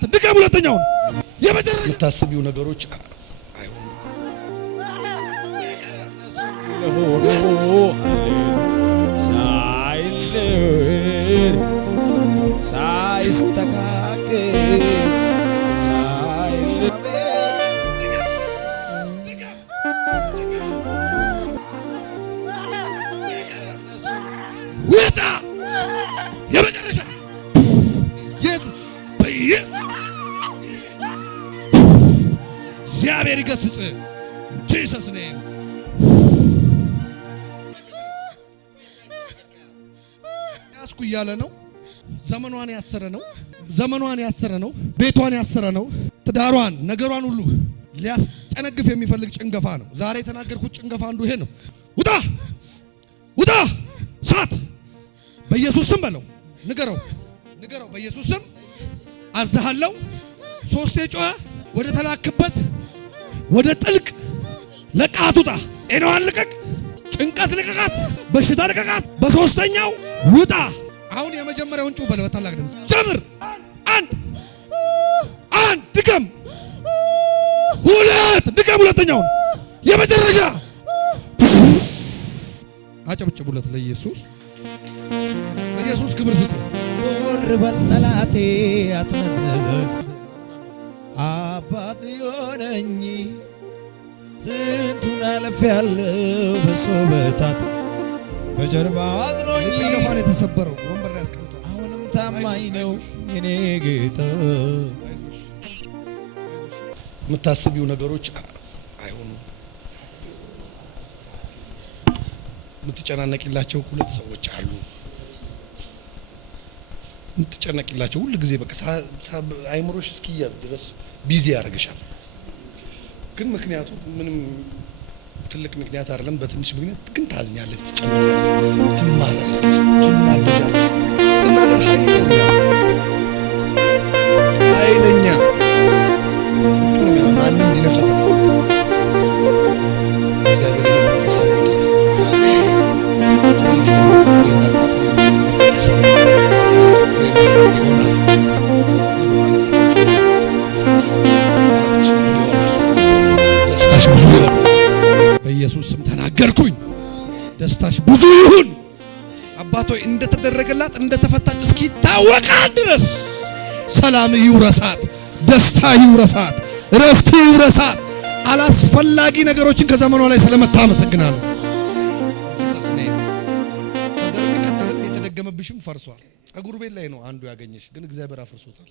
ሁለት ድገም። ሁለተኛው የመጨረሻ የምታስቢው ነገሮች አይሆኑም። ውጣ የመጨረሻ ኢየሱስ እግዚአብሔር ይገስጽ ጂሰስ ኔም ያስኩ እያለ ነው። ዘመኗን ያሰረ ነው። ቤቷን ያሰረ ነው። ትዳሯን ነገሯን ሁሉ ሊያስጨነግፍ የሚፈልግ ጭንገፋ ነው። ዛሬ የተናገርኩት ጭንገፋ አንዱ ይሄ ነው። ውጣ ሳት በኢየሱስ ስም በለው። ንገረው በኢየሱስ ስም አዝሃለሁ። ሶስቴ ጮኸ። ወደ ተላክበት ወደ ጥልቅ ለቃት ውጣ። ጤናዋን ልቀቅ፣ ጭንቀት ልቀቃት፣ በሽታ ልቀቃት። በሶስተኛው ውጣ። አሁን የመጀመሪያውን ጩህ በለው በታላቅ ድምፅ ጀምር። አንድ ድገም። ሁለት ድገም። ሁለተኛውን የመጨረሻ አጨብጭቡለት ለኢየሱስ ክብር ስጡ። ዞር በል ጠላቴ አትነዝነዝ፣ አባት የሆነኝ ስንቱን አልፌያለሁ በሱ በታት በጀርባ አዝኖኝ ጭንገፋን የተሰበረው ወንበር ላይ አስቀምጧል። አሁንም ታማኝ ነው የኔ ጌታ። የምታስቢው ነገሮች አይሆኑም። የምትጨናነቂላቸው ሁለት ሰዎች አሉ። የምትጨነቂላቸው ሁሉ ጊዜ በቃ አይምሮሽ እስኪያዝ ድረስ ቢዚ ያደርግሻል። ግን ምክንያቱ ምንም ትልቅ ምክንያት አይደለም። በትንሽ ምክንያት ግን ታዝኛለሽ፣ ትጨነቂያለሽ፣ ትማረራለሽ፣ ትናደጃለሽ። ስትናደድ ኃይለኛ ማንም እንዲነካት እግዚአብሔር መንፈስ አውጥቷል። በኢየሱስ ስም ተናገርኩኝ። ደስታሽ ብዙ ይሁን። አባቶይ እንደተደረገላት እንደተፈታች እስኪታወቃት ድረስ ሰላም ይውረሳት፣ ደስታ ይውረሳት፣ ረፍት ይውረሳት። አላስፈላጊ ነገሮችን ከዘመኗ ላይ ስለመታ አመሰግናለሁ። ከዘር የሚከተል የተደገመብሽም ፈርሷል። ጸጉር ቤት ላይ ነው አንዱ ያገኘሽ፣ ግን እግዚአብሔር አፍርሶታል።